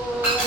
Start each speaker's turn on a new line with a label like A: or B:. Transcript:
A: Oh.